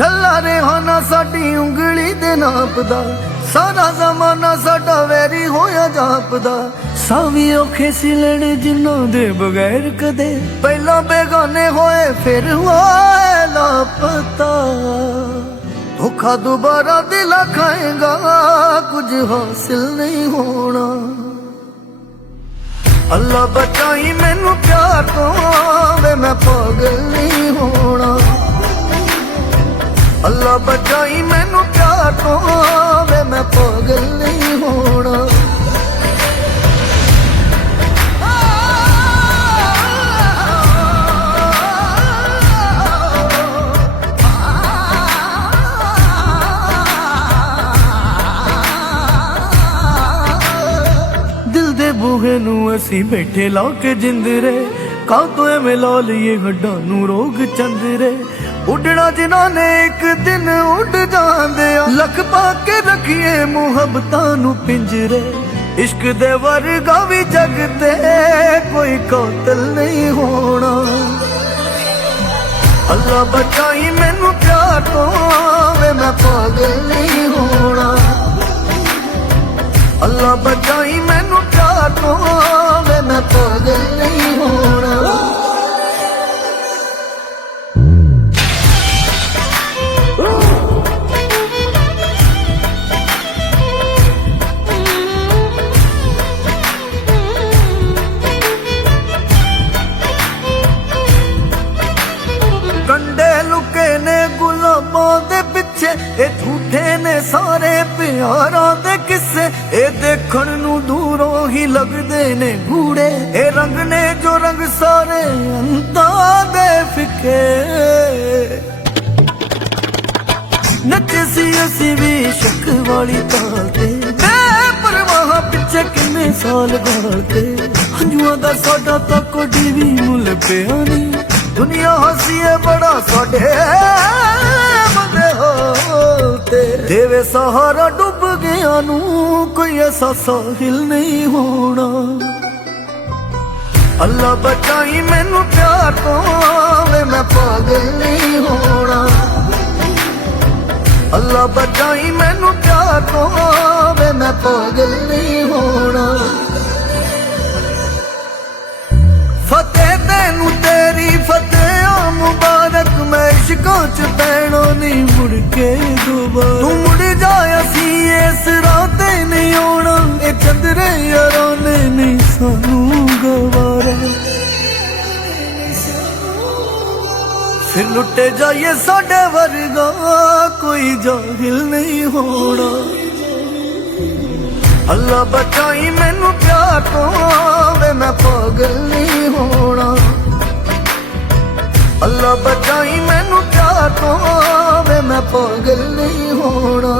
ਛੱਲਾ ਰਹਿਣਾ ਸਾਡੀ ਉਂਗਲੀ ਦੇ ਨਾਪਦਾ, ਸਾਰਾ ਜ਼ਮਾਨਾ ਸਾਡਾ ਵੈਰੀ ਹੋਇਆ ਜਾਪਦਾ। ਸਾਵੀ ਔਖੇ ਸੀ ਲੈਣੇ ਜਿਨ੍ਹਾਂ ਦੇ ਬਗੈਰ ਕਦੇ, ਪਹਿਲਾਂ ਬੇਗਾਨੇ ਹੋਏ ਫਿਰ ਹੋਏ ਲਾਪਤਾ। ਧੋਖਾ ਦੁਬਾਰਾ ਦਿਲ ਖਾਏਗਾ, ਕੁਝ ਹਾਸਿਲ ਨਹੀਂ ਹੋਣਾ। ਅੱਲਾ ਬਚਾਈ ਮੈਨੂੰ ਪਿਆਰ ਤੋਂ, ਵੇ ਮੈਂ ਪਾਗਲ ਨਹੀਂ ਹੋਣਾ। ਅੱਲਾ ਬਚਾਈ ਮੈਨੂੰ ਪਿਆਰ ਤੋਂ, ਵੇ ਮੈਂ ਪਾਗਲ ਨਹੀਂ ਹੋਣਾ। ਦਿਲ ਦੇ ਬੂਹੇ ਨੂੰ ਅਸੀਂ ਬੈਠੇ ਲਾ ਕੇ ਜਿੰਦਰੇ, ਕਾਹ ਤੋਂ ਐਵੇਂ ਲਾ ਲਈਏ ਹੱਡਾਂ ਨੂੰ ਰੋਗ ਚੰਦਰੇ। ਉੱਡਣਾ ਜਿਨ੍ਹਾਂ ਨੇ ਇੱਕ ਦਿਨ ਉੱਡ ਜਾਂਦੇ ਆ, ਲੱਖ ਪਾ ਕੇ ਰੱਖੀਏ ਮੁਹੱਬਤਾਂ ਨੂੰ ਪਿੰਜਰੇ। ਇਸ਼ਕ ਦੇ ਵਰਗਾ ਵੀ ਜਗ ਤੇ ਕੋਈ ਕਾਤਲ ਨਹੀਂ ਹੋਣਾ। ਅੱਲਾ ਬਚਾਈ ਮੈਨੂੰ ਪਿਆਰ ਤੋਂ, ਵੇ ਮੈਂ ਪਾਗਲ ਨਹੀਂ ਹੋਣਾ। ਅੱਲਾ ਬਚਾਈ ਮੈਨੂੰ ਪਿਆਰ ਤੋਂ, ਵੇ ਮੈਂ ਪਾਗਲ ਨਹੀਂ ਹੋਣਾ। ਕੰਡੇ ਲੁਕੇ ਨੇ ਗੁਲਾਬਾਂ ਦੇ ਪਿੱਛੇ, ਇਹ ਝੂਠੇ ਨੇ ਸਾਰੇ ਪਿਆਰਾਂ ਦੇ ਕਿੱਸੇ। ਇਹ ਦੇਖਣ ਨੂੰ ਦੂਰੋਂ ਹੀ ਲੱਗਦੇ ਨੇ ਗੂੜੇ, ਇਹ ਰੰਗ ਨੇ ਜੋ ਰੰਗ ਸਾਰੇ ਅੰਤਾਂ ਦੇ ਫਿੱਕੇ। ਨੱਚੇ ਸੀ ਅਸੀਂ ਵੀ ਸ਼ੱਕ ਵਾਲੀ ਤਾਲ ਤੇ, ਬੇਪਰਵਾਹ ਪਿੱਛੇ ਕਿੰਨੇ ਸਾਲ ਗਾਲਤੇ। ਹੰਝੂਆਂ ਦਾ ਸਾਡਾ ਤਾਂ ਕੋਈ ਵੀ ਮੁੱਲ ਪਿਆ ਨਹੀਂ, ਦੁਨੀਆ ਹੱਸੀਏ ਬੜਾ ਸਾਡੇ ਬੰਦੇ ਹੋ ਤੇ। ਦੇਵੇ ਸਹਾਰਾ ਡੁੱਬ ਗਿਆ ਨੂੰ, ਕੋਈ ਐਸਾ ਸਾਹਿਲ ਨਹੀਂ ਹੋਣਾ। ਅੱਲਾ ਬਚਾਈ ਮੈਨੂੰ ਪਿਆਰ ਤੋਂ, ਵੇ ਮੈਂ ਪਾਗਲ ਨਹੀਂ ਹੋਣਾ। ਅੱਲਾ ਬਚਾਈ ਮੈਨੂੰ ਪਿਆਰ ਤੋਂ, ਵੇ ਮੈਂ ਪਾਗਲ ਨਹੀਂ ਹੋਣਾ। ਫਤਿਹ ਤੈਨੂੰ ਤੇਰੀ ਫਤਿਹ ਆ ਮੁਬਾਰਕ, ਮੈਂ ਇਸ਼ਕਾਂ ਚ ਪੈਣਾ ਨਹੀਂ ਮੁੜ ਕੇ ਦੁਬਾਰਾ। ਤੂੰ ਮੁੜ ਜਾ ਅਸੀਂ ਇਸ ਰਾਹ ਤੇ ਨਹੀਂ ਆਉਣਾ, ਇਹ ਚੰਦਰੇ ਯਾਰਾਂ ਨੇ ਨਹੀਂ ਸਾਨੂੰ ਗਵਾਰਾ। ਫਿਰ ਲੁੱਟੇ ਜਾਈਏ ਸਾਡੇ ਵਰਗਾ, ਕੋਈ ਜਾਹਿਲ ਨਹੀਂ ਹੋਣਾ। ਅੱਲਾ ਬਚਾਈ ਮੈਨੂੰ ਪਿਆਰ ਤੋਂ, ਵੇ ਮੈਂ ਪਾਗਲ ਨਹੀਂ ਹੋਣਾ। ਅੱਲਾ ਬਚਾਈ ਮੈਨੂੰ ਪਿਆਰ ਤੋਂ, ਵੇ ਮੈਂ ਪਾਗਲ ਨਹੀਂ ਹੋਣਾ।